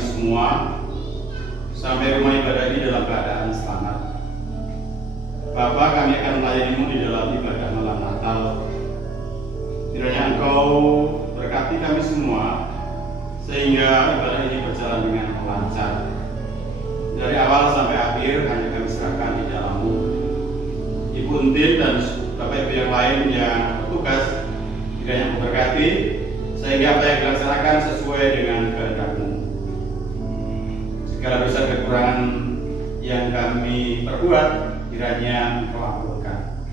kami semua sampai rumah ibadah ini dalam keadaan selamat. Bapa, kami akan melayani-Mu di dalam ibadah malam Natal. Kiranya Engkau berkati kami semua sehingga ibadah ini berjalan dengan lancar. Dari awal sampai akhir hanya kami serahkan di dalam-Mu. Ibu Entin dan Bapak Ibu yang lain yang bertugas, kiranya memberkati sehingga apa yang dilaksanakan sesuai dengan kehendak-Mu. Segala dosa kekurangan yang kami perbuat, kiranya Engkau ampunkan.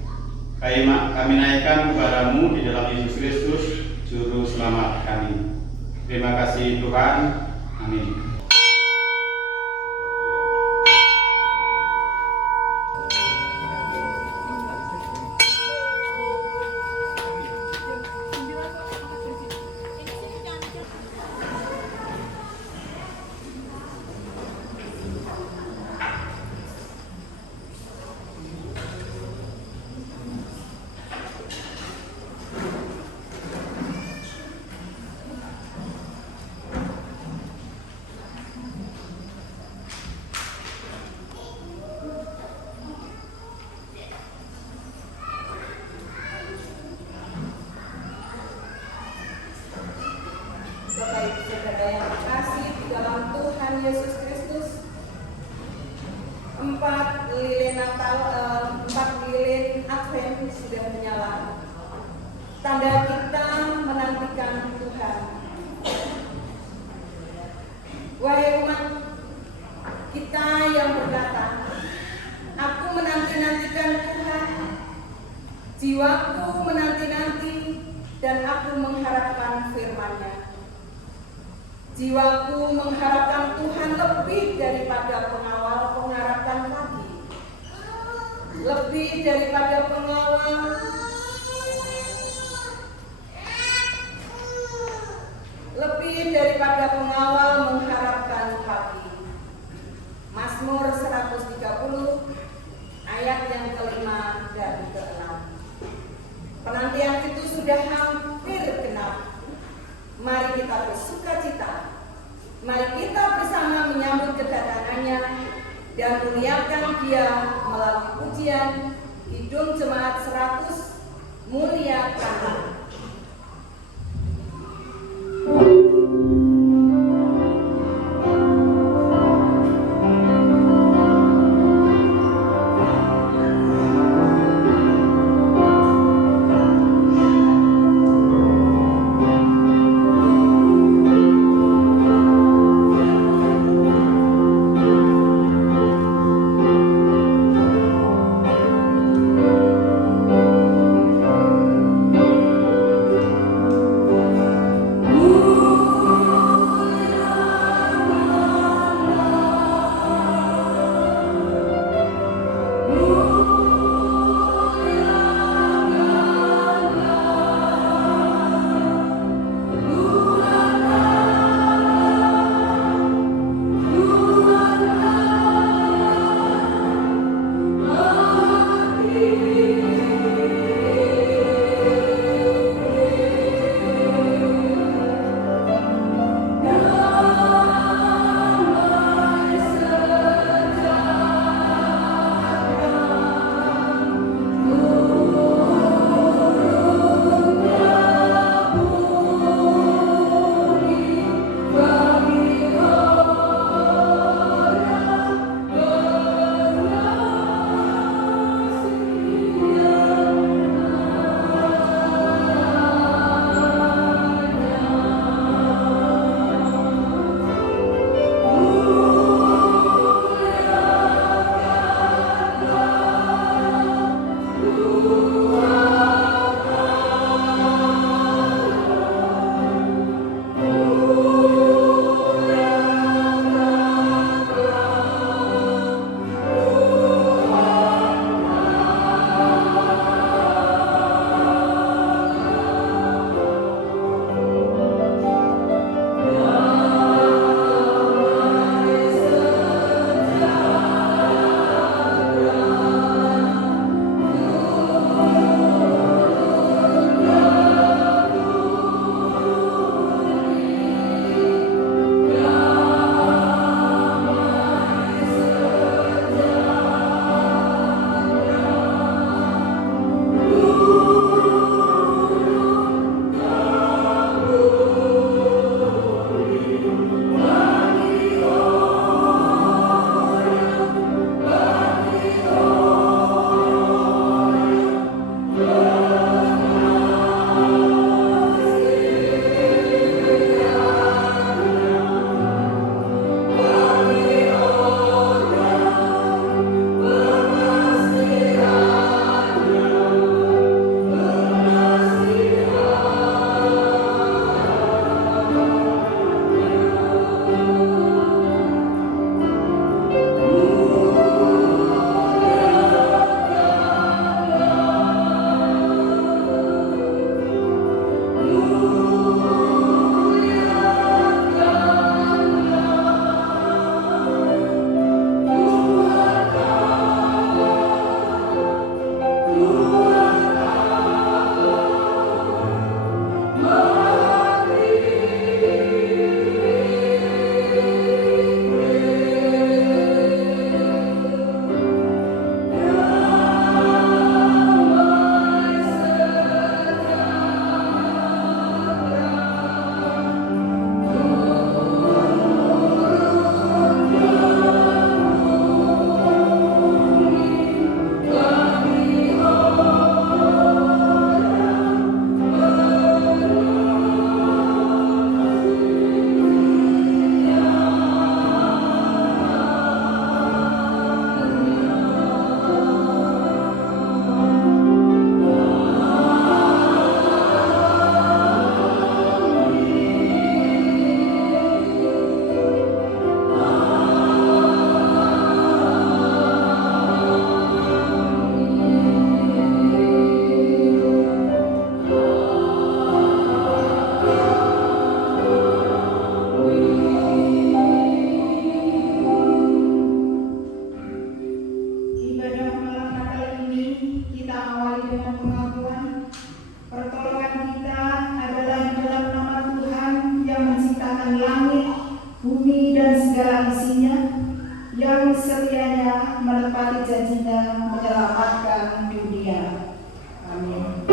Kami naikkan kepada-Mu di dalam Yesus Kristus, Juru Selamat kami. Terima kasih Tuhan. Amin. Saudara yang terkasih di dalam Tuhan Yesus Kristus, 4 lilin Advent sudah menyala. Tanda kita menantikan Tuhan. Wahai umat kita yang berkata, aku menanti-nantikan Tuhan, jiwaku menanti-nanti dan aku mengharapkan firman-Nya. Jiwaku mengharapkan Tuhan lebih daripada pengawal pengharapan pagi, lebih daripada pengawal mengharapkan pagi. Mazmur 130 ayat yang ke-5 dan ke-6. Penantian itu sudah hampir genap. Mari kita bersukacita. Mari kita bersama menyambut kedatangannya dan muliakan Dia melalui pujian Kidung Jemaat 100, muliakan. bumi dan segala isinya, yang setianya menepati janjinya menyelamatkan dunia. Amin.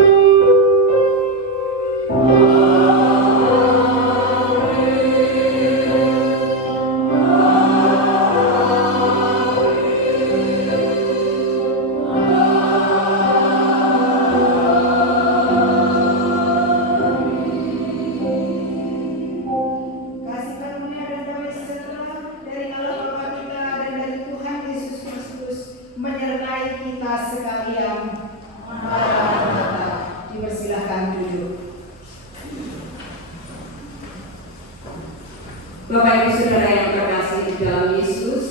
Kasih karunia dan damai sejahtera dari Allah Bapa kita dan dari Tuhan Yesus Kristus menyertai kita sekalian. Maranatha. Dipersilahkan duduk. Bapak Ibu Saudara yang terkasih di dalam Yesus,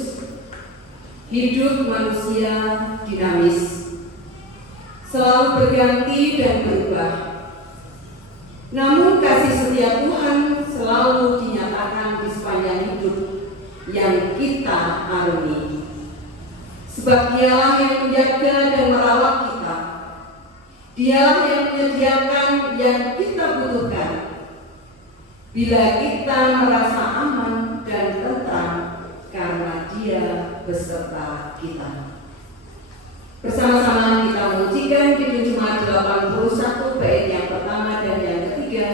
hidup manusia dinamis, selalu berganti dan berubah. Namun kasih setia Tuhan selalu dinyatakan di sepanjang hidup yang kita arungi. Sebab Dialah yang menjaga dan merawat kita. Dialah yang menyediakan yang kita butuhkan. Bila kita merasa aman dan tentram karena Dia beserta kita. Bersama-sama kita mengujikan Kidung Jemaat 81 bait yang pertama dan yang ketiga,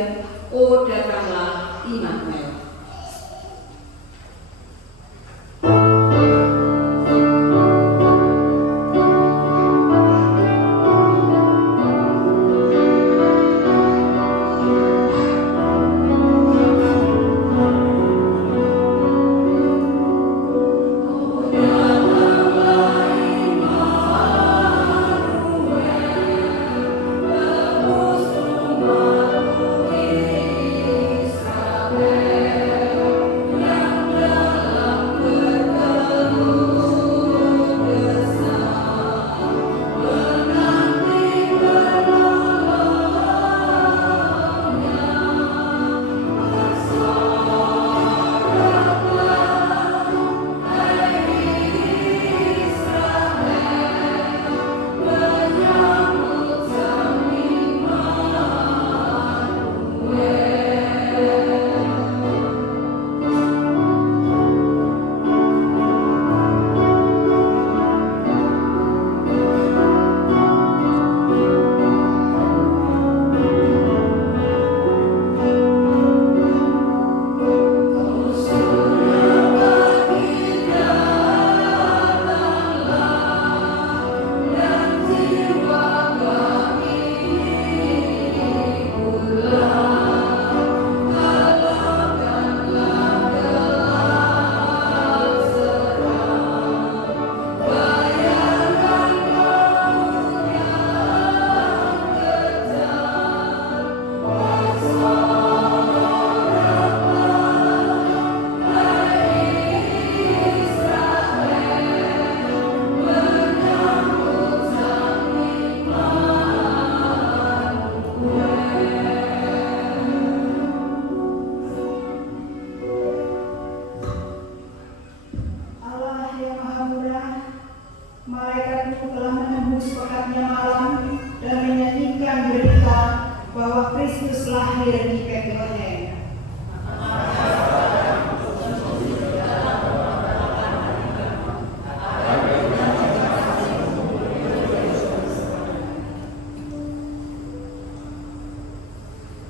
O datanglah Immanuel. Malaikat telah menembus pekatnya malam dan menyanyikan berita bahwa Kristus lahir di Bethlehem.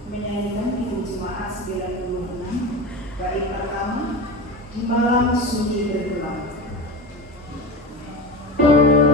Menyanyikan Kidung Jemaat 96 bait pertama, di malam sunyi bergelam. Oh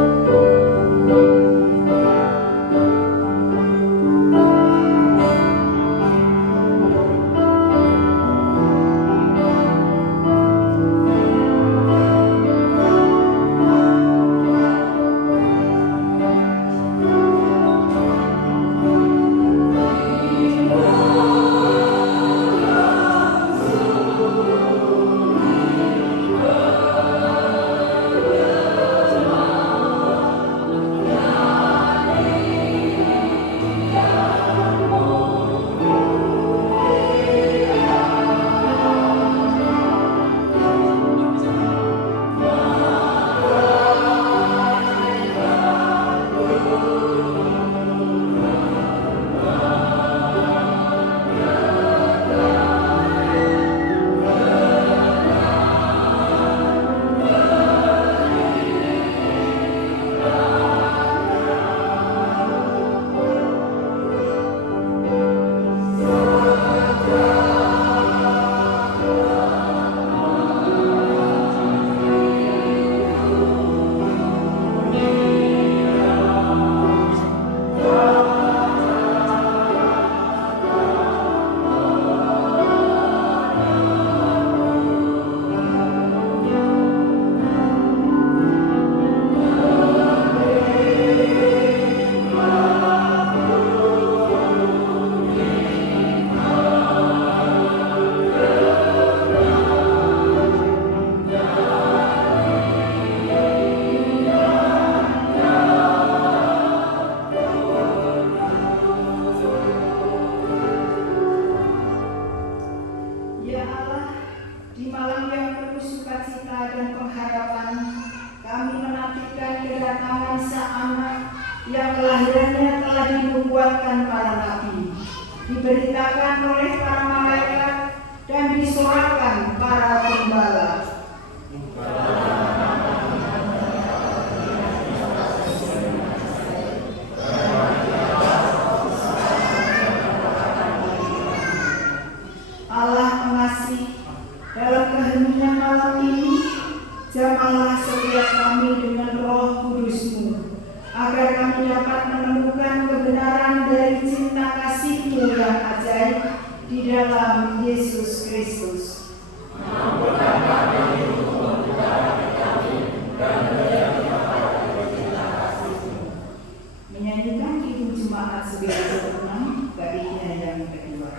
malam yang penuh sukacita dan pengharapan, kami menantikan kedatangan Sang Anak yang kelahirannya telah dinubuatkan para nabi, diberitakan oleh para malaikat, dan disorakan para gembala. Allah pengasih, dalam keheningan malam ini, jamahlah setiap kami dengan Roh Kudus-Mu, agar kami dapat menemukan kebenaran dari cinta kasih-Mu yang ajaib di dalam Yesus Kristus. Menyanyikan Kidung Jemaat sebagai pemenang baiknya yang kedua.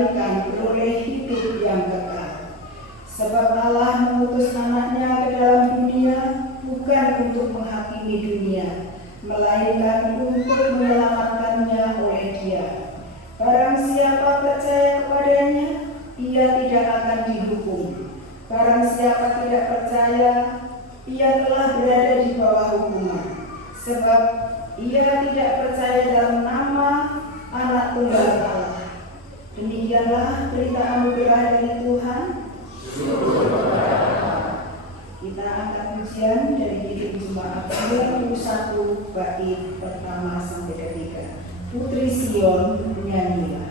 melainkan beroleh hidup yang kekal. Sebab Allah mengutus anaknya ke dalam dunia bukan untuk menghakimi dunia, melainkan untuk menyelamatkannya oleh Dia. Barang siapa percaya kepadanya, ia tidak akan dihukum. Barang siapa tidak percaya, ia telah berada di bawah hukuman, sebab ia tidak percaya dalam nama Anak Tunggal Allah. Demikianlah berita anugerah dari Tuhan. Kita angkat pujian dari Kidung Jemaat 91 bait pertama sampai ketiga. Putri Sion, nyanyilah.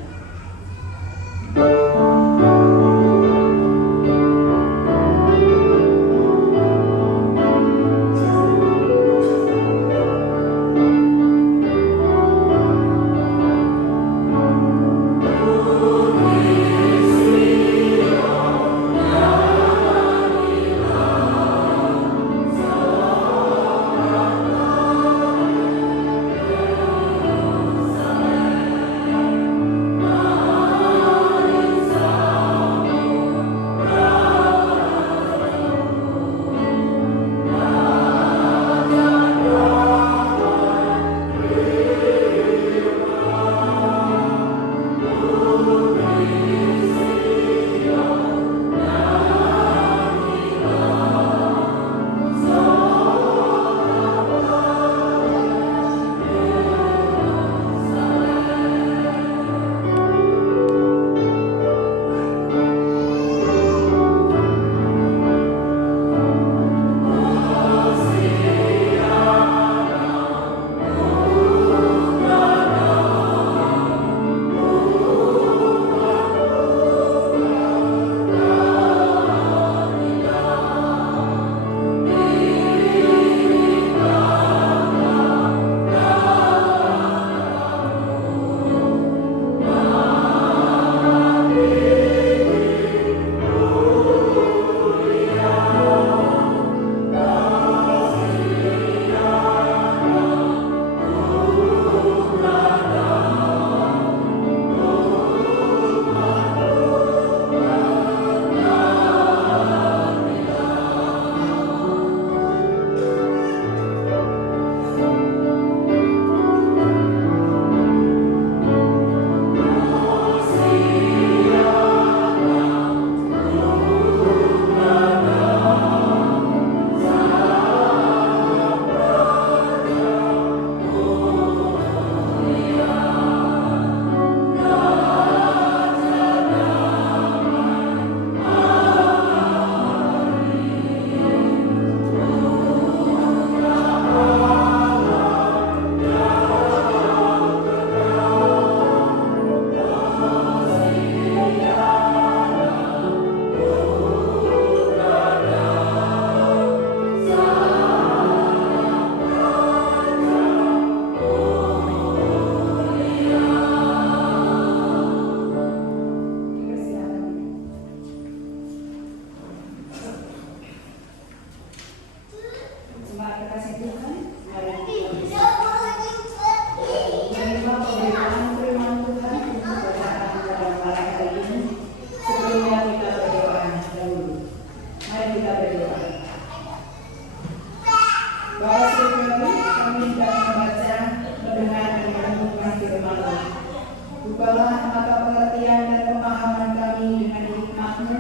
Bukalah mata pengertian dan pemahaman kami dengan hikmat-Mu,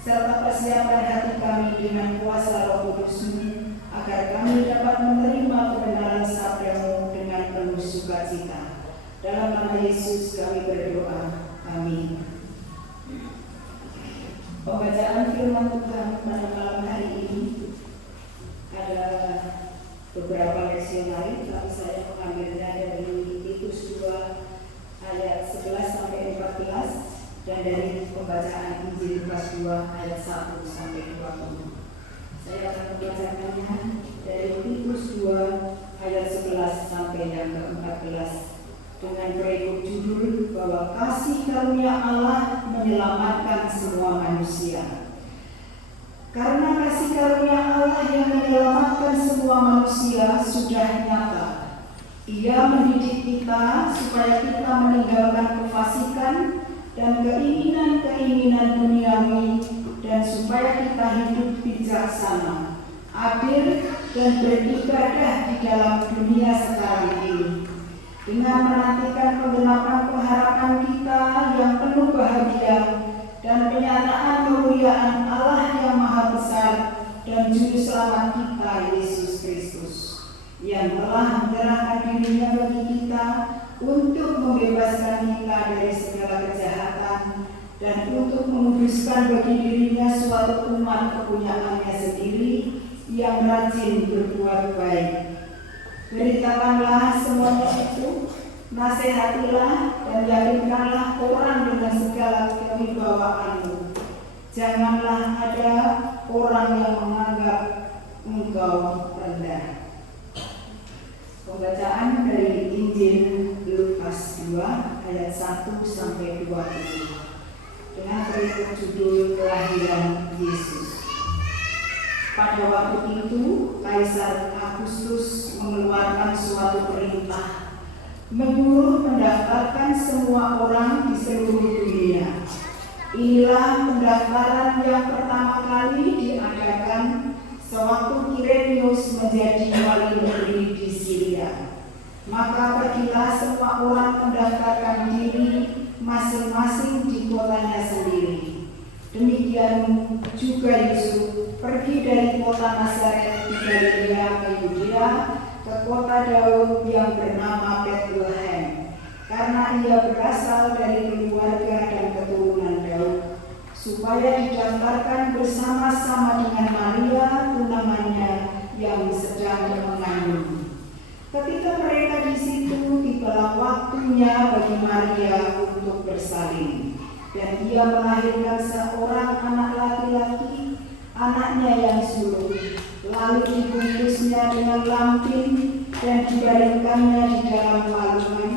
serta persiapkan hati kami dengan kuasa Roh Kudus-Mu, agar kami dapat menerima kebenaran sabda-Mu dengan penuh sukacita. Dalam nama Yesus kami berdoa. Amin. Pembacaan firman Tuhan pada malam hari ini ada beberapa leksionaris, tapi saya mengambilnya dari Titus 2 ayat 11 sampai 14 dan dari pembacaan Injil Lukas 2 ayat 1 sampai 20. Saya akan membacakannya dari Titus 2 ayat 11 sampai yang ke-14 dengan berikut judul bahwa kasih karunia Allah menyelamatkan semua manusia. Karena kasih karunia Allah yang menyelamatkan semua manusia sudah nyata. Ia mendidik kita supaya kita meninggalkan kefasikan dan dan keinginan-keinginan duniawi, dan supaya kita hidup bijaksana, adil, dan beribadah di dalam dunia sekarang ini, dengan menantikan penggenapan pengharapan kita yang penuh bahagia dan penyataan kemuliaan Allah yang Maha Besar dan Juru Selamat kita, Yesus Kristus, yang telah menyerahkan dirinya bagi kita untuk membebaskan kita dari segala kejahatan dan untuk menguduskan bagi dirinya suatu umat kepunyaannya sendiri yang rajin berbuat baik. Beritakanlah semuanya itu, nasihatilah dan yakinkanlah orang dengan segala kewibawaanmu. Janganlah ada orang yang menganggap engkau rendah. Pembacaan dari Injil Lukas 2 ayat 1 sampai 20 dengan berikut judul Kelahiran Yesus. Pada waktu itu, Kaisar Agustus mengeluarkan suatu perintah menyuruh mendaftarkan semua orang di seluruh dunia. Inilah pendaftaran yang pertama kali diadakan sewaktu Kirenius menjadi wali negeri di Syria. Maka pergilah semua orang mendaftarkan diri masing-masing di kotanya sendiri. Demikian juga Yusuf pergi dari kota Nazaret di Galilea ke Yudea, ke kota Daud yang bernama Bethlehem, karena ia berasal dari keluarga dan keturunan Daud, supaya didaftarkan bersama-sama dengan Maria tunangannya yang sedang mengandung. Ketika mereka di situ, tibalah waktunya bagi Maria untuk bersalin, dan ia melahirkan seorang anak laki-laki, anaknya yang sulung. Lalu dibungkusnya dengan lampin dan dibaringkannya di dalam palungan,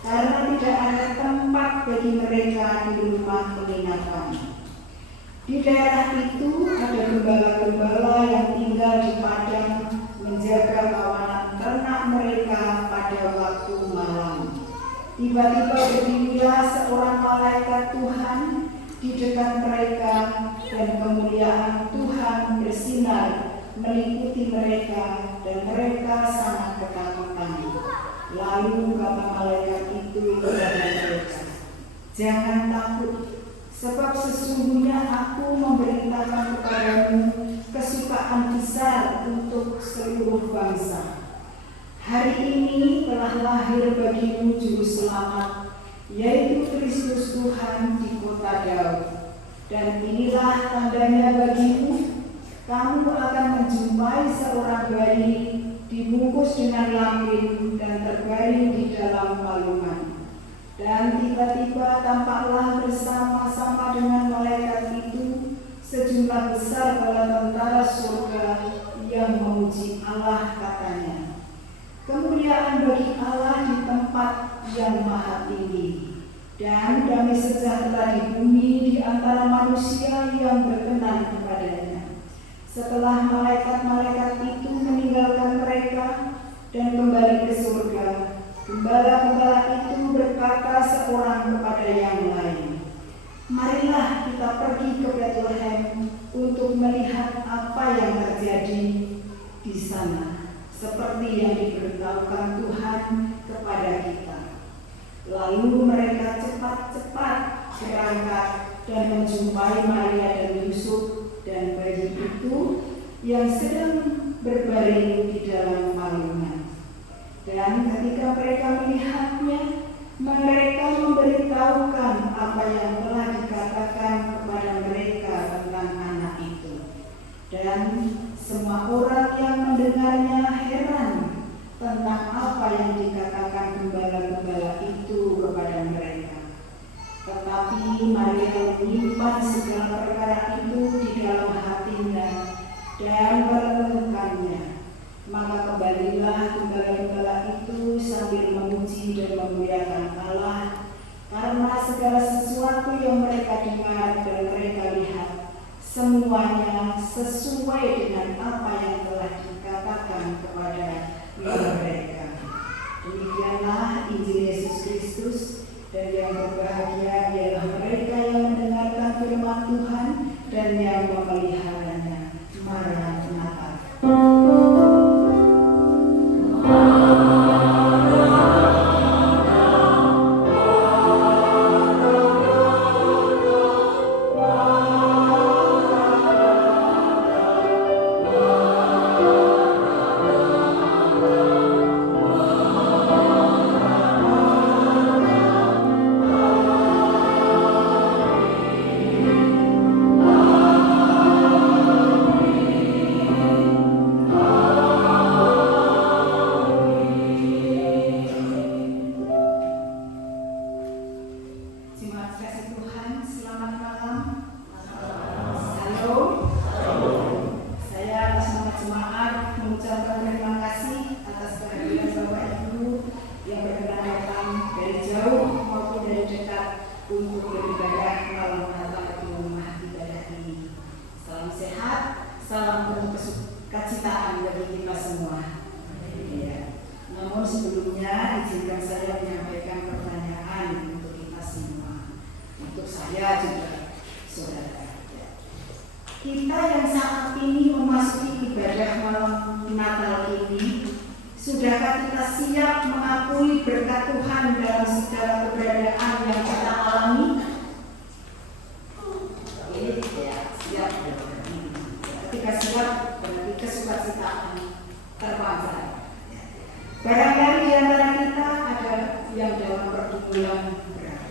karena tidak ada tempat bagi mereka di rumah penginapan. Di daerah itu ada gembala-gembala yang tinggal di padang menjaga kawanan ternak mereka pada waktu malam. Tiba-tiba berdirilah seorang malaikat Tuhan di dekat mereka, dan kemuliaan Tuhan bersinar meliputi mereka, dan mereka sangat ketakutan. Lalu kata malaikat itu kepada mereka, "Jangan takut, sebab sesungguhnya aku memberitakan kepadamu kesukaan besar untuk seluruh bangsa. Hari ini telah lahir bagimu Juru Selamat, yaitu Kristus Tuhan di kota Daud. Dan inilah tandanya bagimu, kamu akan menjumpai seorang bayi dibungkus dengan lampin dan terbaring di dalam palungan. Dan tiba-tiba tampaklah bersama-sama dengan malaikat itu sejumlah besar bala tentara surga yang memuji Allah, katanya, kemuliaan bagi Allah di tempat yang maha tinggi, dan damai sejahtera di bumi di antara manusia yang berkenan kepadanya." Setelah malaikat-malaikat itu meninggalkan mereka dan kembali ke surga, gembala-gembala itu berkata seorang kepada yang lain, "Marilah kita pergi ke Bethlehem untuk melihat apa yang terjadi di sana, seperti yang diberitahukan Tuhan kepada kita." Lalu mereka cepat-cepat berangkat dan menjumpai Maria dan Yusuf dan bayi itu yang sedang berbaring di dalam palungan. Dan ketika mereka melihatnya, mereka memberitahukan apa yang telah dikatakan kepada mereka tentang anak itu. Dan semua orang yang mendengarnya heran tentang apa yang dikatakan gembala-gembala itu kepada mereka. Tetapi Maria menyimpan segala perkara itu di dalam hatinya dan merenungkannya. Maka kembalilah gembala-gembala itu sambil memuji dan memuliakan Allah, karena segala sesuatu yang mereka dengar dan mereka lihat, semuanya sesuai dengan apa yang telah dikatakan kepada mereka. Demikianlah Injil Yesus Kristus, dan yang berbahagia ialah mereka dan yang memeliharanya. Maranatha. Kita yang saat ini memasuki ibadah malam Natal ini, sudahkah kita siap mengakui berkat Tuhan dalam segala keberadaan yang kita alami? Ini siap. Ketika siap, berarti kesukacitaan terpancar. Barangkali di antara kita ada yang dalam pergumulan berat,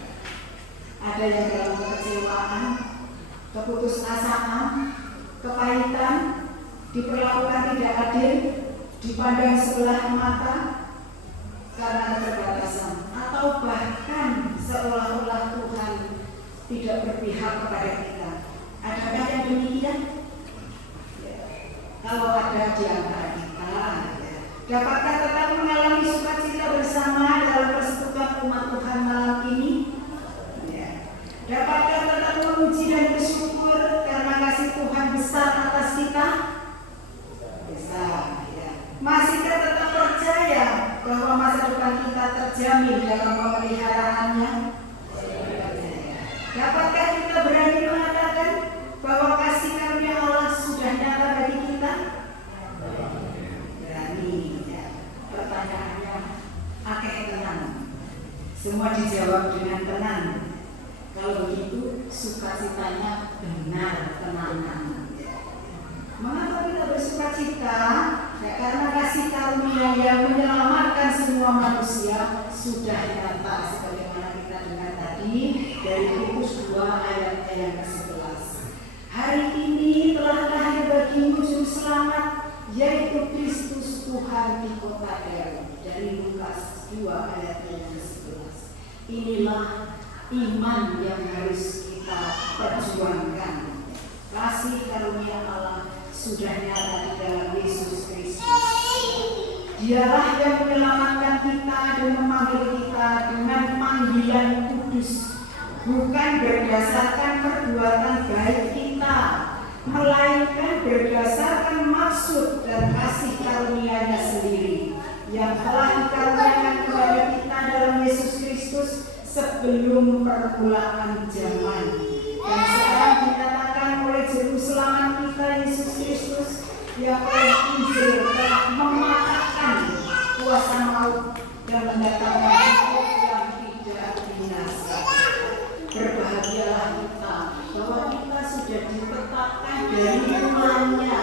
ada yang dalam kekecewaan, keputusasaan, kepahitan, diperlakukan tidak adil, dipandang sebelah mata karena keterbatasan, atau bahkan seolah-olah Tuhan tidak berpihak kepada kita. Adakah yang demikian? Kalau ada di antara kita, dapatkah tetap mengalami sukacita bersama dalam persekutuan umat Tuhan malam ini? Dapatkah tetap memuji dan bersyukur karena kasih Tuhan besar atas kita? Besar, ya. Masihkah tetap percaya bahwa masa depan kita terjamin dalam pemeliharaannya? Dapatkah kita berani mengatakan bahwa kasih karunia Allah sudah nyata bagi kita? Berani, ya. Pertanyaannya, akeh tenang. Semua dijawab dengan tenang. Kalau begitu, sukacitanya benar tenanan. Mengapa kita bersukacita? Ya, karena kasih karunia yang menyelamatkan semua manusia sudah nyata, sebagaimana kita dengar tadi dari Filipus 2 ayat yang ke-11. Hari ini telah lahir bagimu juru selamat, yaitu Kristus Tuhan di kota Daud. Dari Lukas 2 ayat yang ke-11. Inilah iman yang harus kita perjuangkan. Kasih karunia Allah sudah nyata di dalam Yesus Kristus. Dialah yang menyelamatkan kita dan memanggil kita dengan panggilan kudus, bukan berdasarkan perbuatan baik kita, melainkan berdasarkan maksud dan kasih karunia-Nya sendiri yang telah dikaruniakan kepada kita dalam Yesus Kristus sebelum permulaan zaman, dan sekarang dinyatakan oleh Juru Selamat kita Yesus Kristus yang oleh Injil telah mematahkan kuasa maut dan mendatangkan hidup yang tidak binasa. Berbahagialah kita bahwa kita sudah ditetapkan dari Tuhan-Nya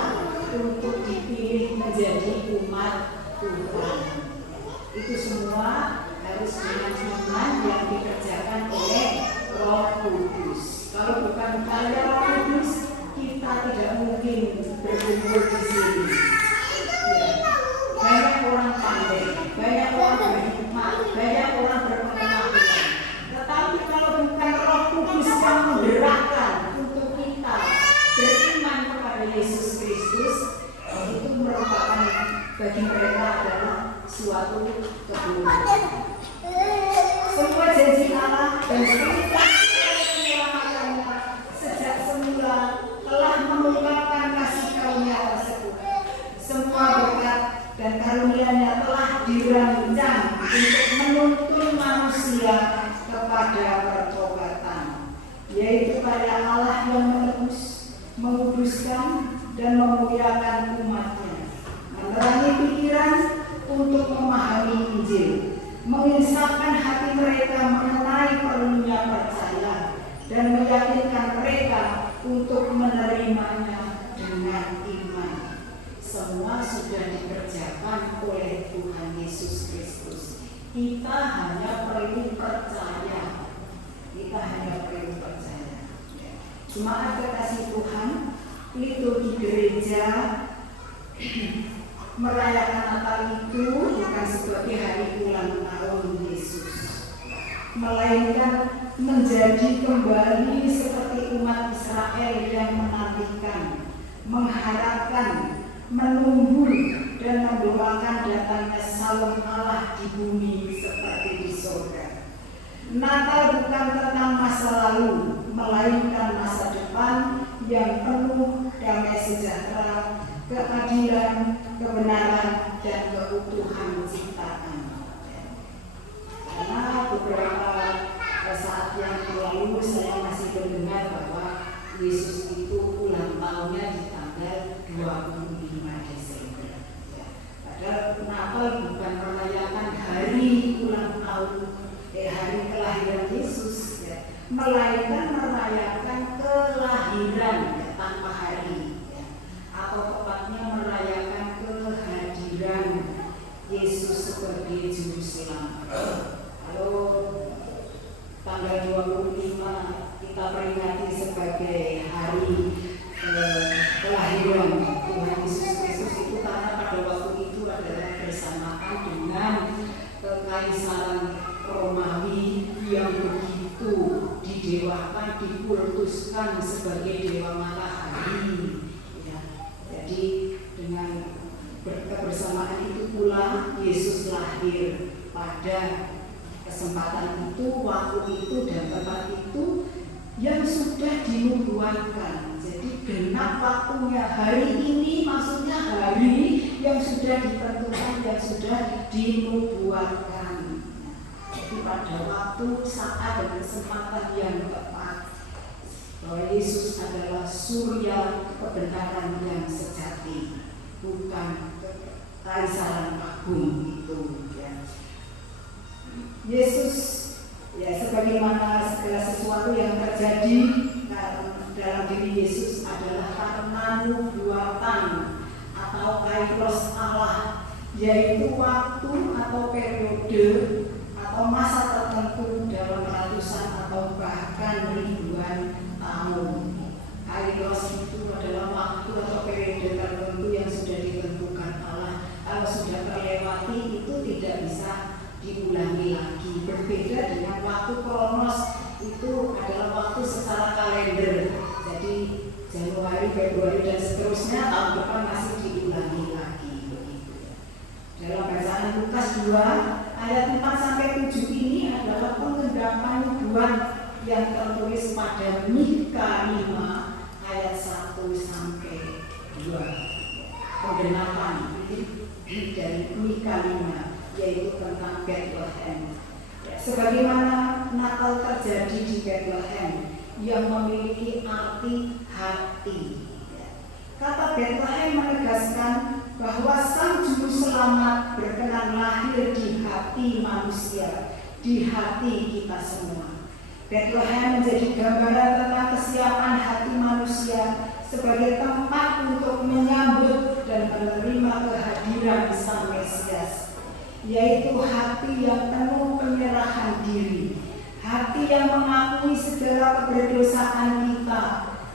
untuk dipilih menjadi umat Tuhan. Itu semua harus dengan iman yang dikerjakan oleh Roh Kudus. Kalau bukan karya Roh Kudus, kita tidak mungkin berkumpul di sini. Ya. Banyak orang pandai, banyak orang berhikmat, banyak orang berpengetahuan. Tetapi kalau bukan Roh Kudus yang menggerakkan untuk kita beriman kepada Yesus Kristus, itu merupakan bagi mereka adalah suatu kebodohan. Semua janji Allah dan perintah penyelamatan sejak semula telah mengungkapkan kasih karunia tersebut. Semua berkat dan karunia-Nya telah dirancang untuk menuntun manusia kepada pertobatan, yaitu pada Allah yang menebus menguduskan dan memuliakan umatnya, menerangi pikiran untuk memahami Injil, menginsafkan hati mereka mengenai perlunya percaya, dan meyakinkan mereka untuk menerimanya dengan iman. Semua sudah dikerjakan oleh Tuhan Yesus Kristus. Kita hanya perlu percaya. Kita hanya perlu percaya. Jemaat kekasih Tuhan, liturgi gereja merayakan Natal itu bukan sebagai hari ulang tahun Yesus, melainkan menjadi kembali seperti umat Israel yang menantikan, mengharapkan, menunggu dan mendoakan datangnya Shalom Allah di bumi seperti di surga. Natal bukan tentang masa lalu, melainkan masa depan yang penuh damai sejahtera, keadilan, kebenaran, dan keutuhan ciptaan. Karena beberapa saat yang lalu saya masih mendengar bahwa Yesus itu ulang tahunnya di tanggal 25 Desember. Padahal Natal bukan merayakan hari ulang tahun, hari kelahiran Yesus, melainkan merayakan kelahiran tanpa hari, atau tepatnya merayakan kehadiran Yesus sebagai Juru Selamat. Kalau tanggal 25 kita peringati sebagai hari kelahiran Tuhan Yesus Kristus itu karena pada waktu itu adalah bersamaan dengan kekaisaran Romawi yang begitu didewakan, dikultuskan sebagai dewa matahari. Ya, jadi dengan kebersamaan itu pula Yesus lahir pada kesempatan itu, waktu itu, dan tempat itu yang sudah dinubuatkan. Jadi genap waktunya hari ini, maksudnya hari yang sudah ditentukan, yang sudah dinubuatkan. Jadi pada waktu, saat, dan kesempatan yang tepat, bahwa Yesus adalah surya kebenaran yang sejati, bukan kekaisaran agung itu. Yesus, sebagaimana segala sesuatu yang terjadi dalam diri Yesus adalah karena nubuatan atau kairos Allah, yaitu waktu atau periode atau masa tertentu dalam ratusan atau bahkan ribuan tahun. Kairos itu adalah waktu atau periode tertentu yang sudah ditentukan Allah. Kalau sudah terlewati itu tidak bisa diulangi lagi. Berbeda dengan waktu kronos, itu adalah waktu secara kalender. Jadi Januari, Februari, dan seterusnya tahun depan masih diulangi lagi. Dalam bacaan Lukas 2 ayat 4-7 ini adalah penggendapan nubuat yang tertulis pada Mika 5 ayat 1-2. Penggenapan dari Mika 5 yaitu tentang Bethlehem. Sebagaimana Natal terjadi di Bethlehem yang memiliki arti hati. Kata Bethlehem menegaskan bahwa Sang Juru Selamat berkenan lahir di hati manusia, di hati kita semua. Bethlehem menjadi gambaran tentang kesiapan hati manusia sebagai tempat untuk menyambut dan menerima kehadiran Sang Mesias, yaitu hati yang penuh penyerahan diri, hati yang mengakui segala keberdosaan kita,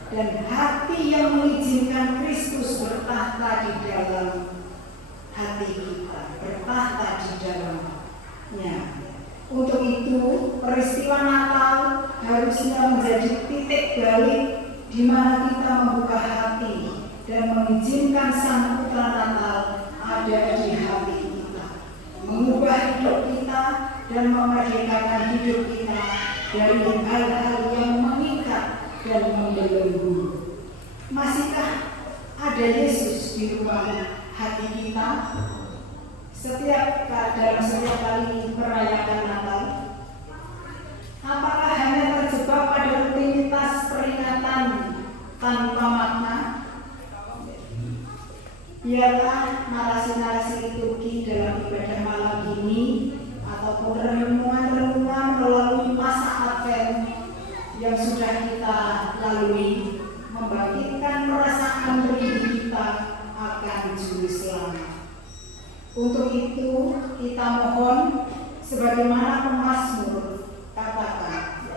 dan hati yang mengizinkan Kristus bertahta di dalam hati kita, bertahta di dalamnya. Untuk itu, peristiwa Natal harusnya menjadi titik balik di mana kita membuka hati dan mengizinkan Sang Putra Natal ada di hati kita, mengubah hidup kita dan memerdekakan hidup kita dari hal-hal yang mengikat dan membelenggu. Masihkah ada Yesus di ruang hati kita dalam setiap kali merayakan Natal? Apakah hanya terjebak pada rutinitas peringatan tanpa makna. Biarlah narasi-narasi liturgi dalam ibadah malam ini ataupun renungan-renungan melalui masa Advent yang sudah kita lalui membangkitkan perasaan rindu kita akan Juru Selamat. Untuk itu kita mohon sebagaimana pemazmur katakan,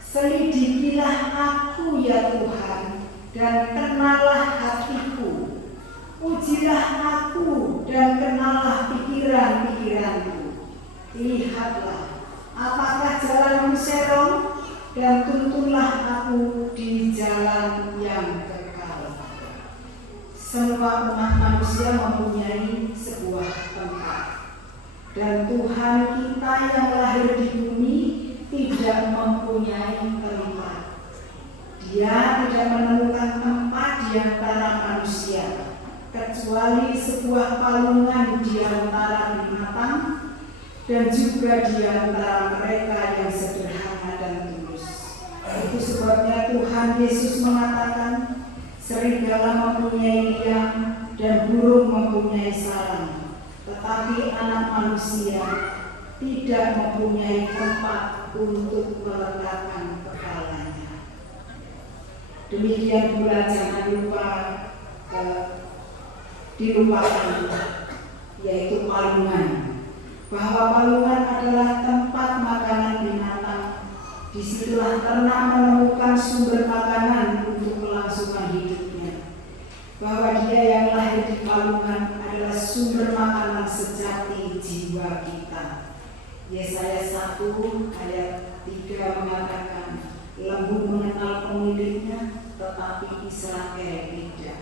selidikilah aku ya Tuhan dan kenalah hatiku. Ujilah aku dan kenalah pikiran-pikiranku. Lihatlah apakah jalanmu serong dan tuntunlah aku di jalan yang kekal. Semua umat manusia mempunyai sebuah tempat, dan Tuhan kita yang lahir di bumi tidak mempunyai tempat. Dia tidak menemukan tempat di antara manusia kecuali sebuah palungan di antara binatang dan juga di antara mereka yang sederhana dan tulus. Itu sebabnya Tuhan Yesus mengatakan, serigala mempunyai liang dan burung mempunyai sarang, tetapi anak manusia tidak mempunyai tempat untuk meletakkan kepalanya. Demikian pula jangan lupa dilupakan, yaitu palungan. Bahwa palungan adalah tempat makanan binatang. Disitulah ternak menemukan sumber makanan untuk kelangsungan hidupnya. Bahwa dia yang lahir di palungan adalah sumber makanan sejati jiwa kita. Yesaya 1 ayat 3 mengatakan, lembu mengenal pemiliknya, tetapi Israel tidak.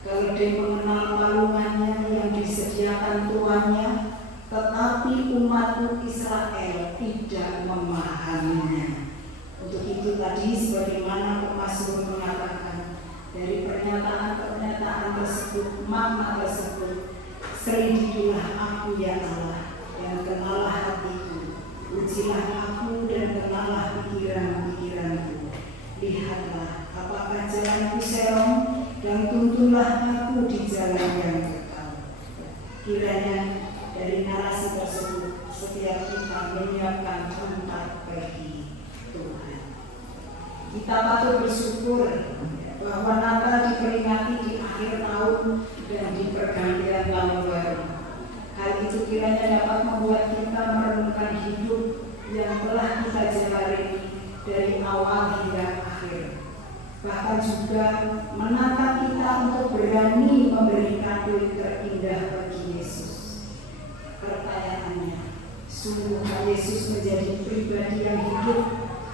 Keledai mengenal palungannya yang disediakan tuannya, tetapi umatku Israel tidak memahaminya. Untuk itu tadi sebagaimana pemazmur mengatakan, dari pernyataan-pernyataan tersebut, makna tersebut, selidikilah aku ya Allah, dan kenalah hatiku. Ujilah aku dan kenalah pikiran-pikiranku. Lihatlah apakah jalanku serong, dan tuntunlah aku di jalan yang kekal. Kiranya dari narasi tersebut setiap kita menyiapkan tempat bagi Tuhan. Kita patut bersyukur bahwa Natal diperingati di akhir tahun dan di pergantian tahun baru. Hal itu kiranya dapat membuat kita merenungkan hidup yang telah kita jalani dari awal hingga akhir. Bahkan juga menantang kita untuk berani memberi kado terindah bagi Yesus. Pertanyaannya, sungguhkah Yesus menjadi pribadi yang hidup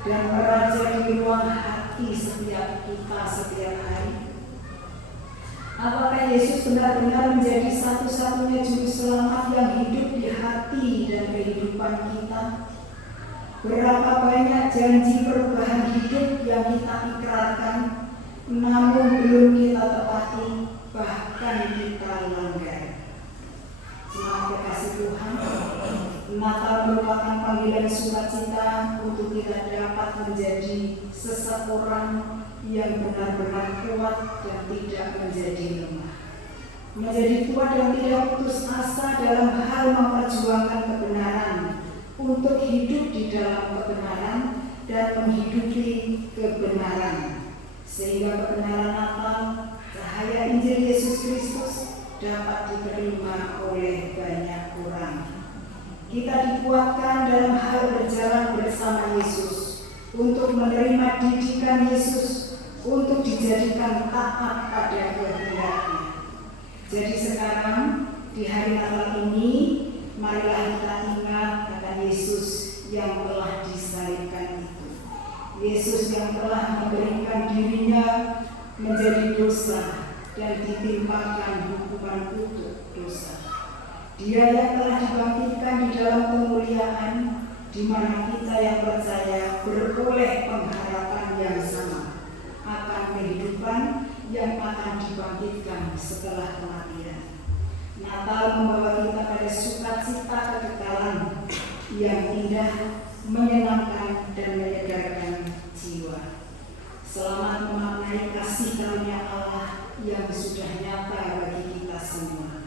dan meraja di ruang hati setiap kita setiap hari? Apakah Yesus benar-benar menjadi satu-satunya Juru Selamat yang hidup di hati dan kehidupan kita? Berapa banyak janji perubahan hidup yang kita ikrarkan, namun belum kita tepati, bahkan kita langgar. Jemaat kekasih Tuhan, Natal merupakan panggilan sukacita untuk kita dapat menjadi seseorang yang benar-benar kuat dan tidak menjadi lemah. Menjadi kuat dan tidak putus asa dalam hal memperjuangkan kebenaran, untuk hidup di dalam kebenaran dan menghidupi kebenaran, sehingga kebenaran Natal, cahaya Injil Yesus Kristus dapat diterima oleh banyak orang. Kita dikuatkan dalam hal berjalan bersama Yesus, untuk menerima didikan Yesus, untuk dijadikan taat pada kehendaknya. Jadi sekarang di hari Natal ini, marilah kita ingat akan Yesus yang telah disalibkan itu. Yesus yang telah memberikan dirinya menjadi dosa dan ditimpakan hukuman untuk dosa. Dia yang telah dibangkitkan di dalam kemuliaan, di mana kita yang percaya beroleh pengharapan yang sama akan kehidupan yang akan dibangkitkan setelah kematian. Natal membawa kita pada sukacita kekekalan yang indah, menyenangkan dan menyegarkan jiwa. Selamat memaknai kasih karunia Allah yang sudah nyata bagi kita semua.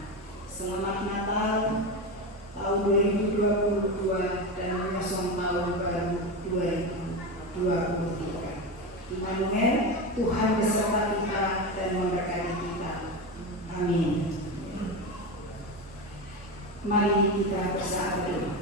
Selamat Natal tahun 2022 dan menyongsong tahun baru 2023. Immanuel, Tuhan beserta kita dan memberkati kita. Amin. Mari kita bersatu.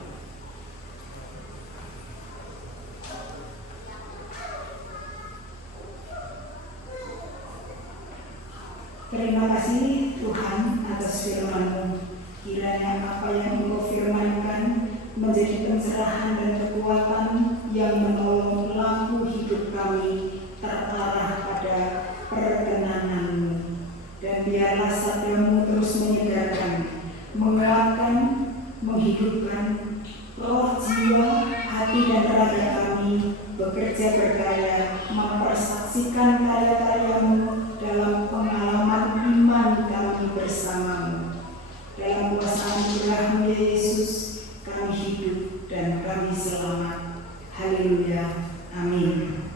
Terima kasih Tuhan atas firman-Mu. Kiranya apa yang Engkau firmankan menjadi pencerahan dan kekuatan yang menolong lampu hidup kami terarah pada perkenanan-Mu. Dan biarlah sabda-Mu terus menyegarkan, menguatkan, menghidupkan roh, jiwa, hati dan raga kami bekerja berkarya, mempersaksikan karya-karya-Mu dalam pengalaman iman kami bersama-Mu. Dalam kuasa anugerah-Mu ya Yesus, kami hidup dan kami selamat. Haleluya. Amin.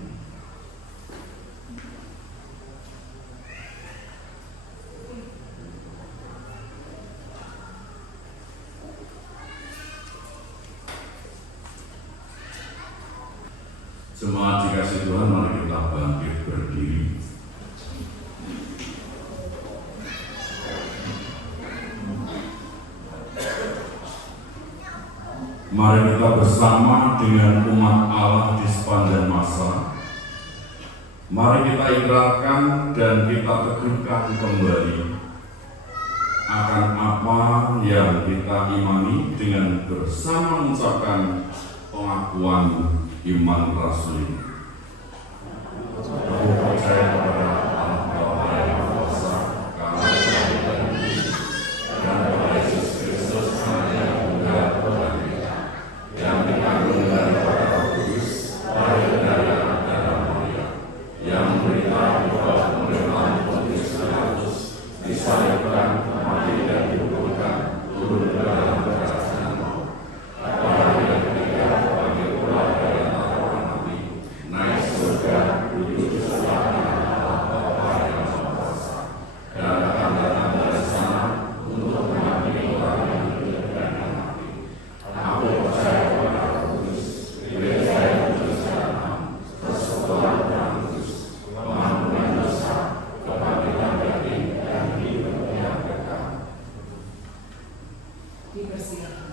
Jemaat dikasih Tuhan, mari kita bangkit berdiri. Mari kita bersama dengan umat Allah di sepanjang masa. Mari kita ikrarkan dan kita teguhkan kembali akan apa yang kita imani dengan bersama mengucapkan pengakuan iman rasuli. Aku percaya kepada Allah Bapa yang Maha Esa, Kami dan kepada Yesus Kristus, Anak yang tunggal Tuhan kita, yang dikandung dari Roh Kudus, lahir dari anak darah Maria, yang menderita di bawah pemerintahan Pontius Pilatus, disalibkan, mati dan dikuburkan, turun ke dalam kerajaan maut. Pada hari yang ketiga bangkit pula dari antara orang mati, naik surga, duduk di sebelah kanan Allah Bapa yang Maha Esa, dan akan datang dari sana untuk menghakimi orang yang hidup dan yang mati. Aku percaya kepada Roh Kudus, Gereja yang kudus dan am, persekutuan orang kudus, pengampunan dosa, kebangkitan daging dan hidup yang kekal. Dipersilakan.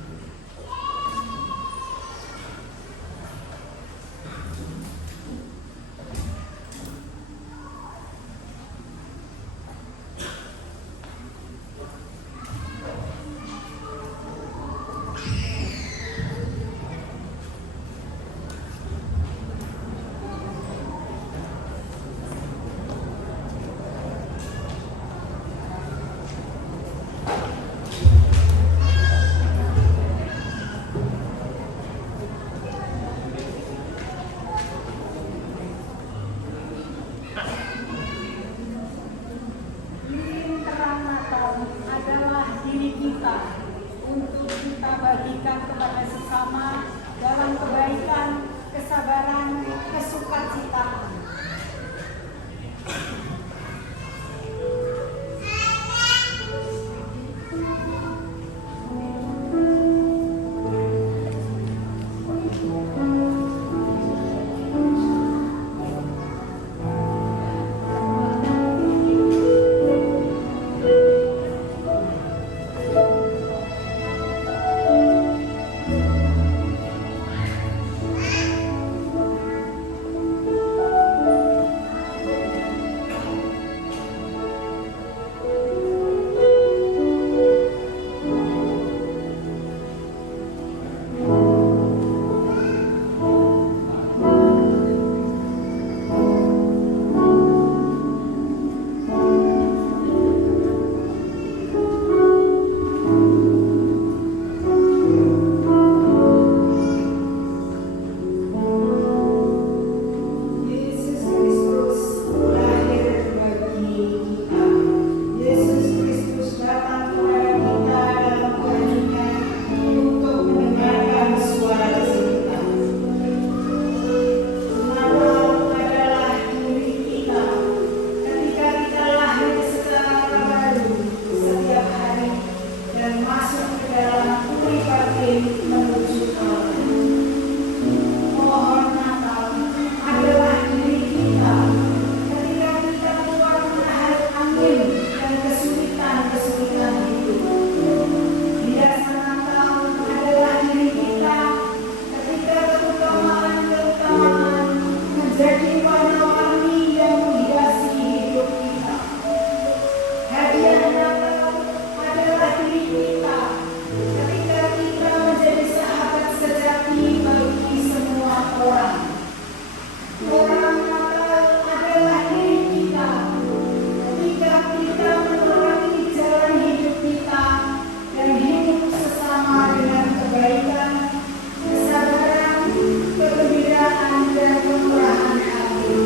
Lilin terang Natal adalah diri kita untuk kita bagikan kepada sesama dalam kebaikan, kesabaran, kesukacitaan. menjadi warna-warni yang menghiasi hidup kita. Hadiah Natal adalah diri kita ketika kita menjadi sahabat sejati bagi semua orang. Orang Natal adalah diri kita ketika kita menerangi jalan hidup kita dan hidup sesama dengan kebaikan, kesabaran, kegembiraan, dan kemurahan hati.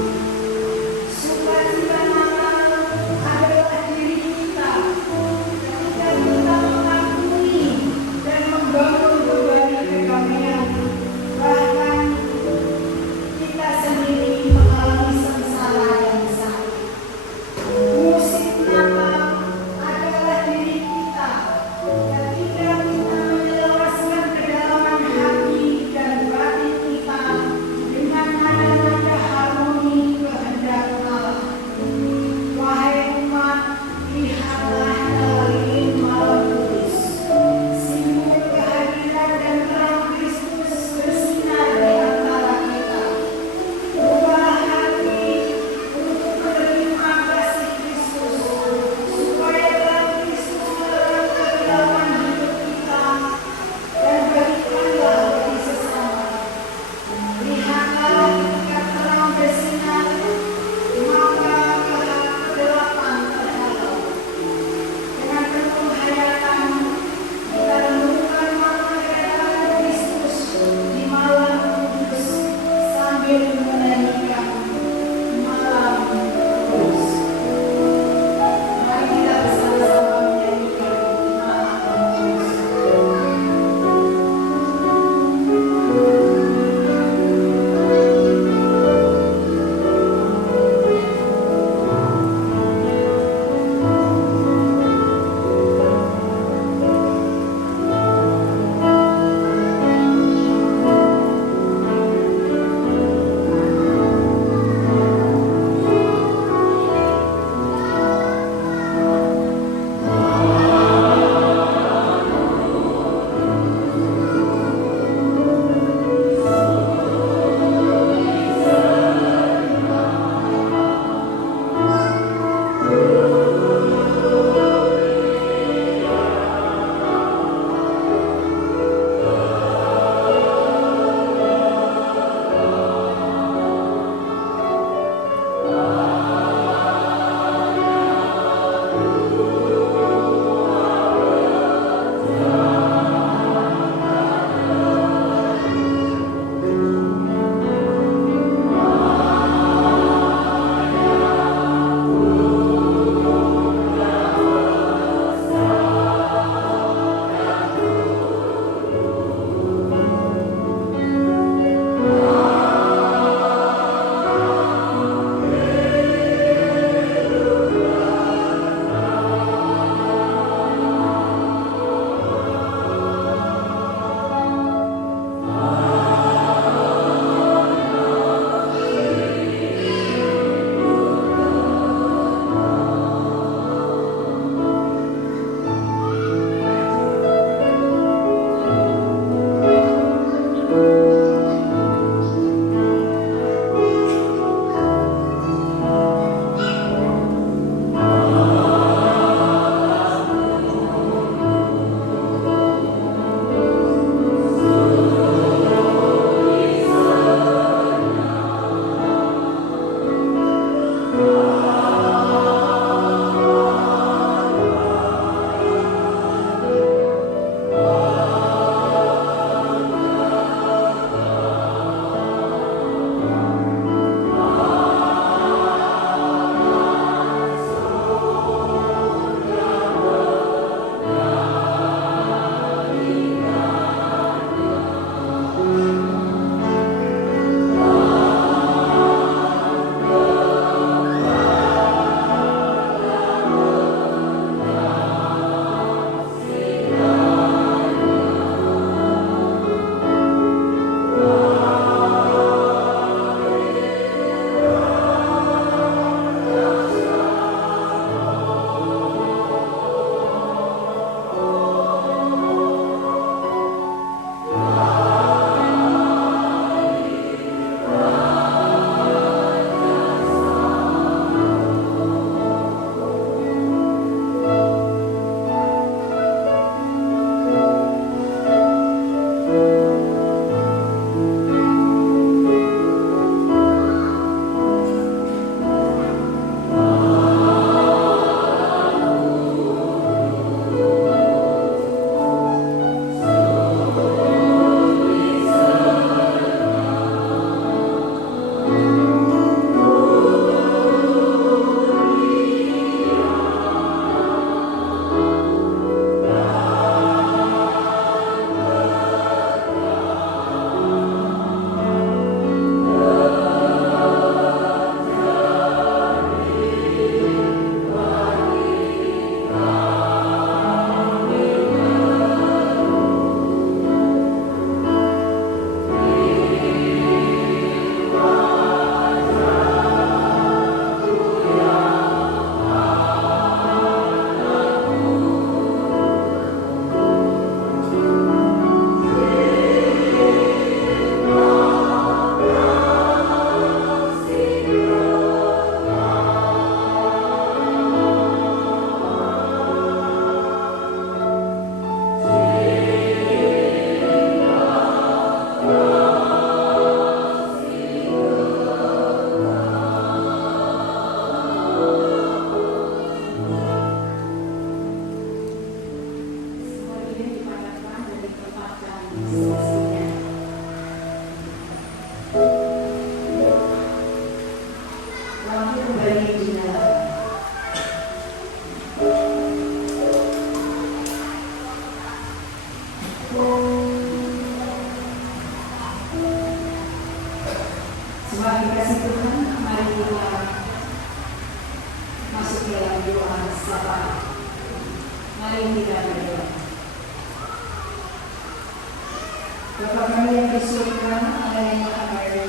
Bapa yang di surga, Allah yang maha baik,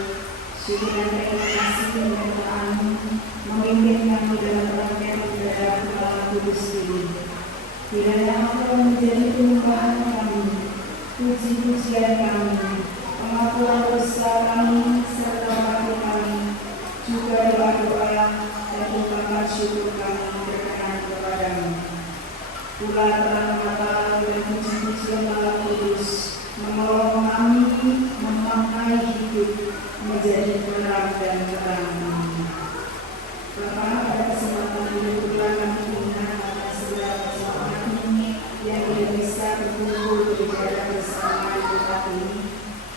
syukur dan terima kasih menyertai memimpin kami dalam rangkaian ibadah Malam Kudus ini. Kiranya Engkau menjadi penyembahan kami, puji-pujian kami, pengakuan dosa kami, serta bakti kami, juga doa-doa dan ungkapan syukur kami berkenan kepadamu. Pula terang mata dan puji-pujian Malam Kudus menolong kami memakai hidup menjadi terang dan terang kami. Bapa, pada kesempatan ini pula kami ingat akan segala kesempatan ini yang tidak bisa berkumpul beribadah bersama di tempat ini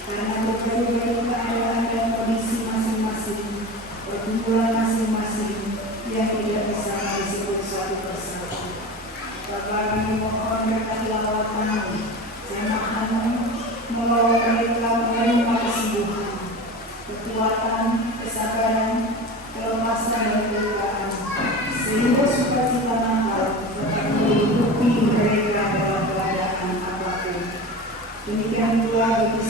karena berbagai keadaan dan kondisi masing-masing, perkumpulan masing-masing yang tidak bisa kami sebut satu persatu. Bapa, kami mohon berkati lawat kami, jemaah-Mu, menolong mereka menerima kesembuhan, kekuatan, kesabaran, kelepasan dan kelegaan, sehingga sukacita Natal tetap menghidupi mereka dalam keadaan apapun. Demikian pula bagi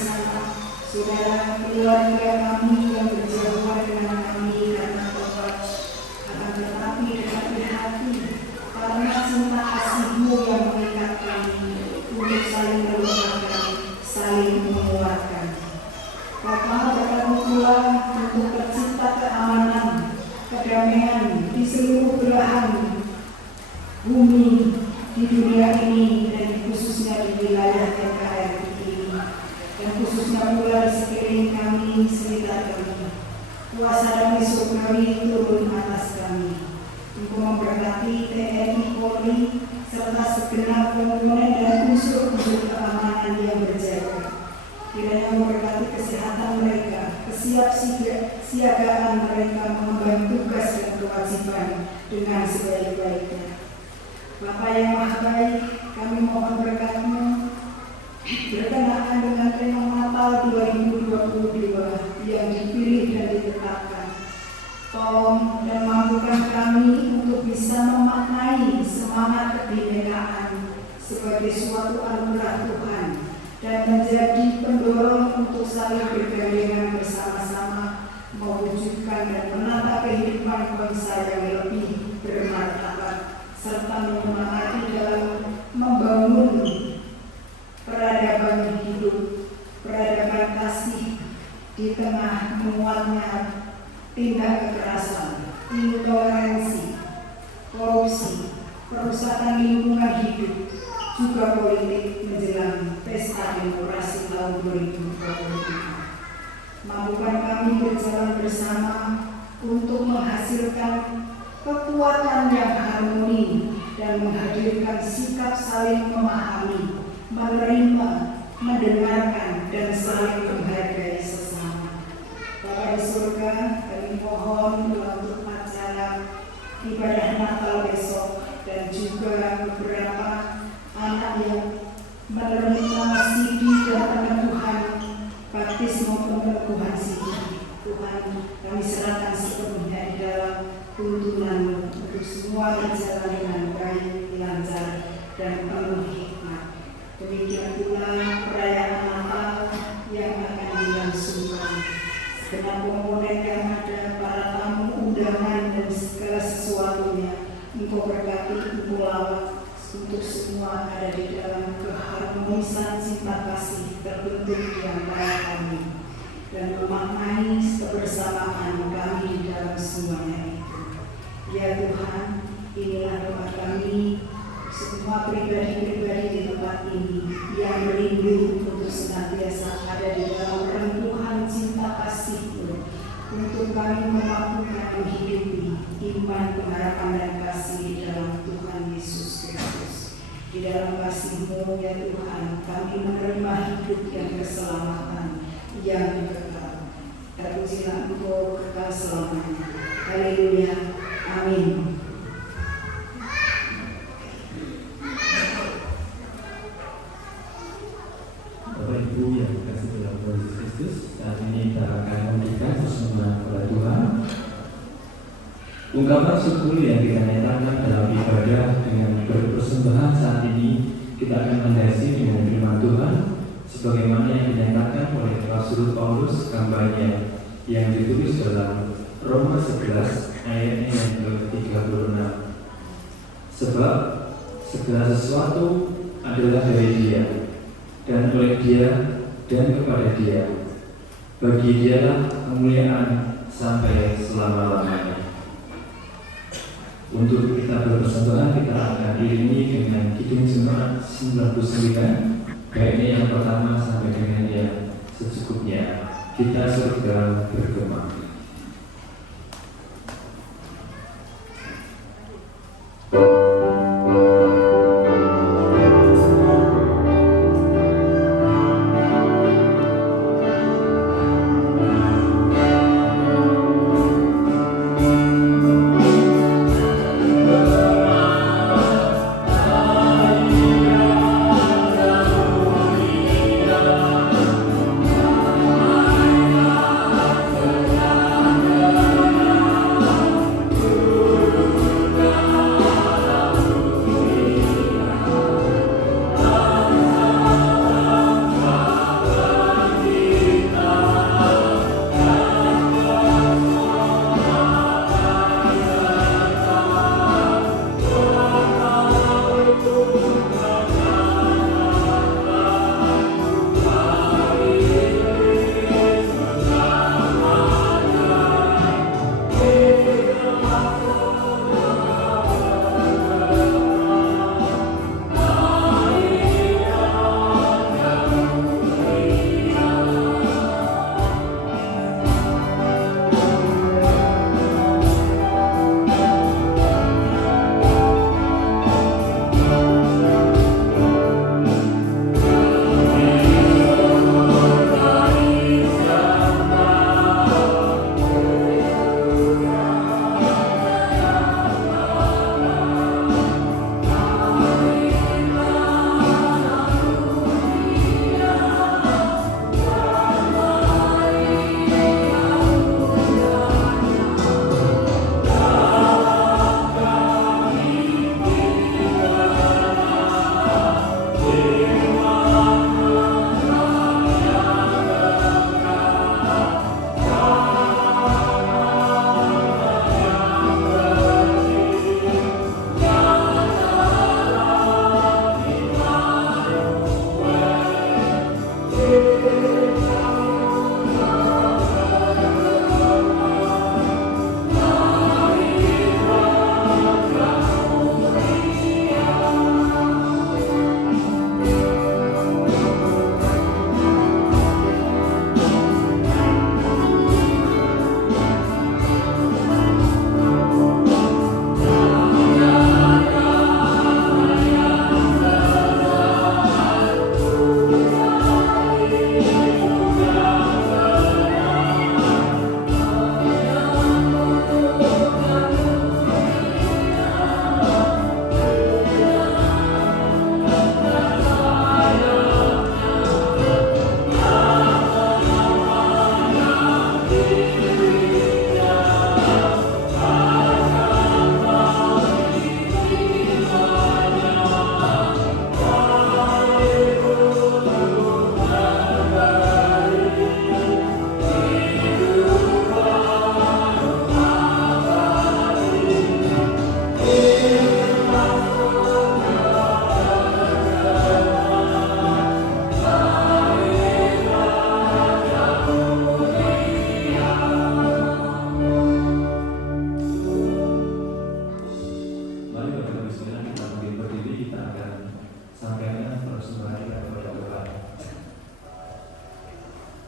saudara keluarga kami yang berjauhan dengan kami karena tobat, akan tetapi dengan hati karena cinta kasih-Mu yang mengikat kami untuk saling menguatkan, saling menguatkan. Bapa, berkati pula untuk tercipta keamanan, kedamaian di seluruh belahan bumi di dunia ini dan khususnya di wilayah NKRI ini, dan khususnya pula di sekeliling kami, sekitar kami. Kuasa damai surgawi turun atas kami. Engkau memberkati TNI Polri serta segenap komponen dan unsur-unsur keamanan yang berjaga. Kiranya memberkati kesehatan mereka, kesiapsiagaan mereka mengemban tugas dan kewajiban dengan sebaik-baiknya. Bapa yang maha baik, kami mohon berkat-Mu berkenaan dengan tema Natal 2022 yang dipilih dan ditetapkan. Tolong dan mampukan kami untuk bisa memaknai semangat kebinekaan sebagai suatu anugerah Tuhan dan menjadi pendorong untuk saling bergandengan bersama-sama mewujudkan dan menata kehidupan bangsa yang lebih bermartabat serta menyemangati dalam membangun peradaban hidup, peradaban kasih di tengah menguatnya tindak kekerasan, intoleransi, korupsi, perusakan lingkungan hidup, juga politik menjelang pesta demokrasi tahun 2023. Mampukan kami berjalan bersama untuk menghasilkan kekuatan yang harmoni dan menghadirkan sikap saling memahami, menerima, mendengarkan, dan saling menghargai sesama. Bapa di surga, kami mohon untuk acara ibadah Natal besok dan juga beberapa anak yang menerima CD dan peneguhan baptis maupun peneguhan CD. Tuhan, kami serahkan sepenuhnya di dalam tuntunan untuk semua berjalan dengan baik, lancar, dan penuh hikmat. Demikian pula perayaan Natal yang akan dilangsungkan. Segenap komponen yang ada, para tamu undangan dan segala sesuatunya, Engkau berkati, Engkau lawat untuk semua ada di dalam keharmonisan cinta kasih terbentuk di antara kami dan memaknai kebersamaan kami di dalam semuanya itu. Ya Tuhan, inilah doa kami semua pribadi-pribadi di tempat ini yang merindu untuk senantiasa ada di dalam rentuhan cinta kasih-Mu untuk kami memampukan menghidupi iman, pengharapan, dan kasih di dalam Tuhan Yesus Kristus. Di dalam kasih-Mu ya Tuhan, kami menerima hidup yang keselamatan yang kekal. Terpujilah Engkau kekal selamanya. Haleluya. Amin. Bapak Ibu yang dikasihi dalam Tuhan Yesus Kristus, saat ini kita akan memberikan sesembahyangan kepada Tuhan. Ungkapan syukur yang kita nyatakan dalam ibadah dengan berpersembahan saat ini kita akan menghiasi dengan firman Tuhan sebagaimana yang dinyatakan oleh Rasul Paulus hambanya yang ditulis dalam Roma 11 ayatnya yang ke-36. Sebab segala sesuatu adalah dari Dia, dan oleh Dia, dan kepada Dia. Bagi Dialah kemuliaan sampai selama-lamanya. Untuk kita berpersembahkan, kita akan iringi dengan Kidung Jemaat 99, baiknya yang pertama sampai dengan yang secukupnya. Kita surga bergema.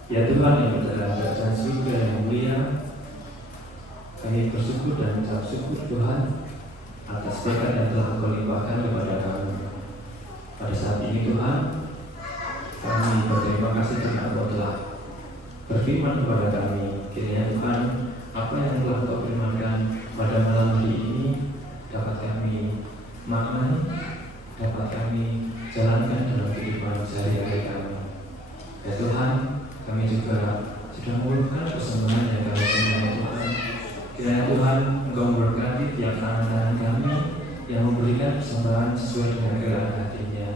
Ya Tuhan yang berdalam kerajaan surga yang mulia, kami bersyukur dan mengucap syukur Tuhan atas berkat yang telah Engkau limpahkan kepada kami. Pada saat ini Tuhan, kami berterima kasih karena Engkau telah berfirman kepada kami. Kiranya Tuhan, apa yang telah Engkau firmankan pada malam hari ini dapat kami maknai, dapat kami jalankan dalam kehidupan sehari-hari kami. Ya Tuhan, kami juga sudah mengulurkan persembahan yang kami punya Tuhan. Kiranya Tuhan Engkau memberkati tiap tangan kami yang memberikan persembahan sesuai dengan kehendak hatinya.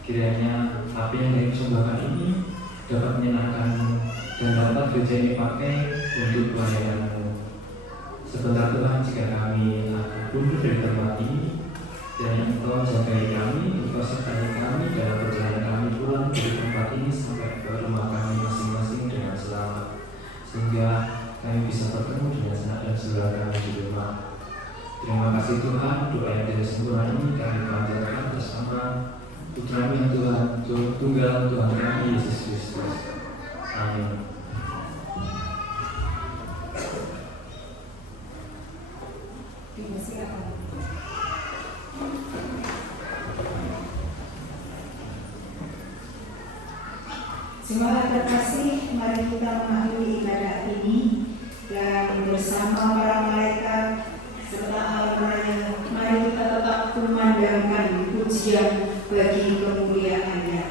Kiranya api yang dari persembahkan ini dapat menyenangkan-Mu dan dapat gereja ini pakai untuk pelayanan-Mu. Sebentar Tuhan, jika kami akan mundur dari tempat ini, kiranya Engkau jagai kami, Engkau sertai kami dalam perjalanan kami pulang dari tempat ini sampai ke rumah kami masing-masing dengan selamat, sehingga kami bisa bertemu dengan sanak dan saudara kami di rumah. Terima kasih Tuhan, doa yang tidak sempurna ini kami panjatkan bersama Putra-Mu yang Tuhan, Tunggal Tuhan kami Yesus Kristus. Amin. Silakan. Jemaat terkasih, mari kita mengakhiri ibadah ini dan bersama para malaikat serta alam raya, mari kita tetap kumandangkan pujian bagi kemuliaan-Nya.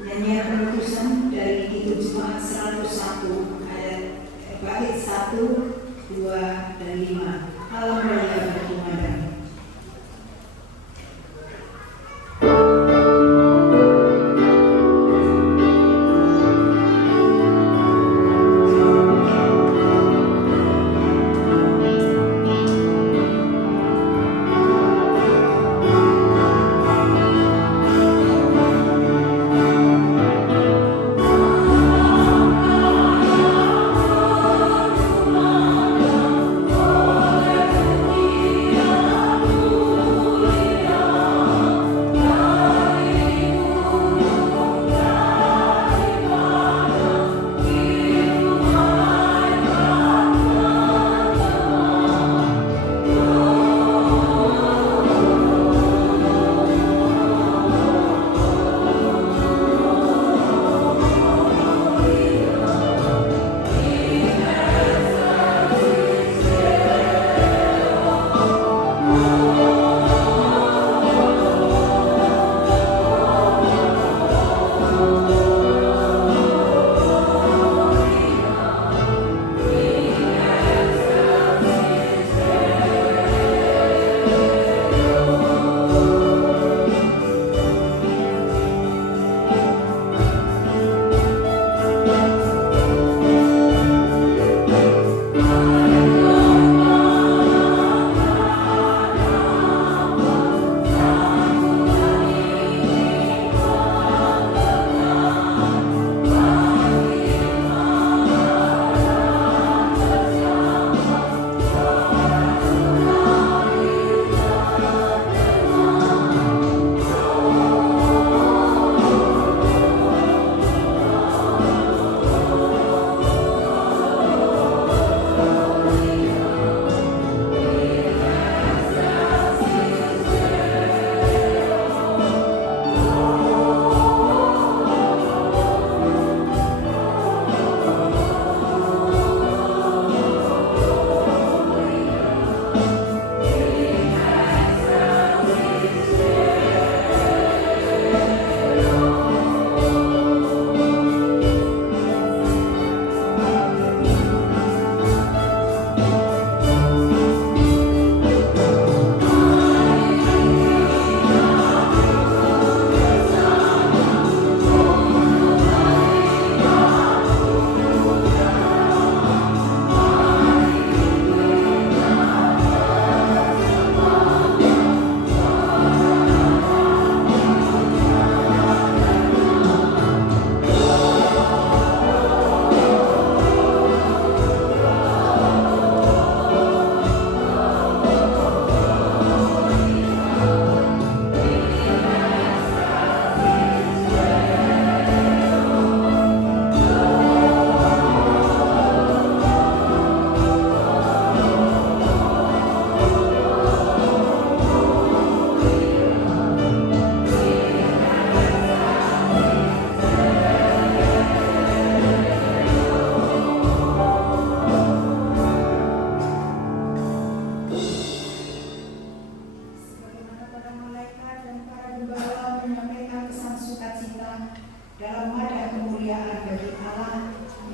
Nyanyian penutusan dari Kidung Jemaat 101 ayat bait 1, 2, dan 5. Alam raya berkumandang.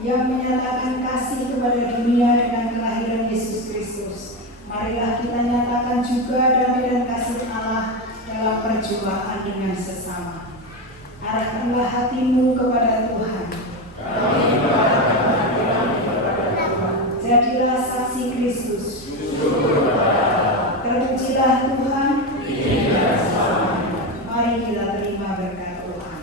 yang menyatakan kasih kepada dunia dengan kelahiran Yesus Kristus. Marilah kita nyatakan juga damai dan kasih Allah dalam perjumpaan dengan sesama. Arahkanlah hatimu kepada Tuhan. Jadilah saksi Kristus. Terpujilah Tuhan. Mari kita terima berkat Tuhan.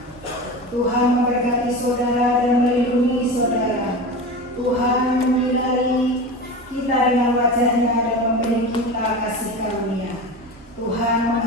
Tuhan memberkati saudara dan melindungi saudara. Tuhan menyinari kita dengan wajah-Nya dan memberi kita kasih karunia. Tuhan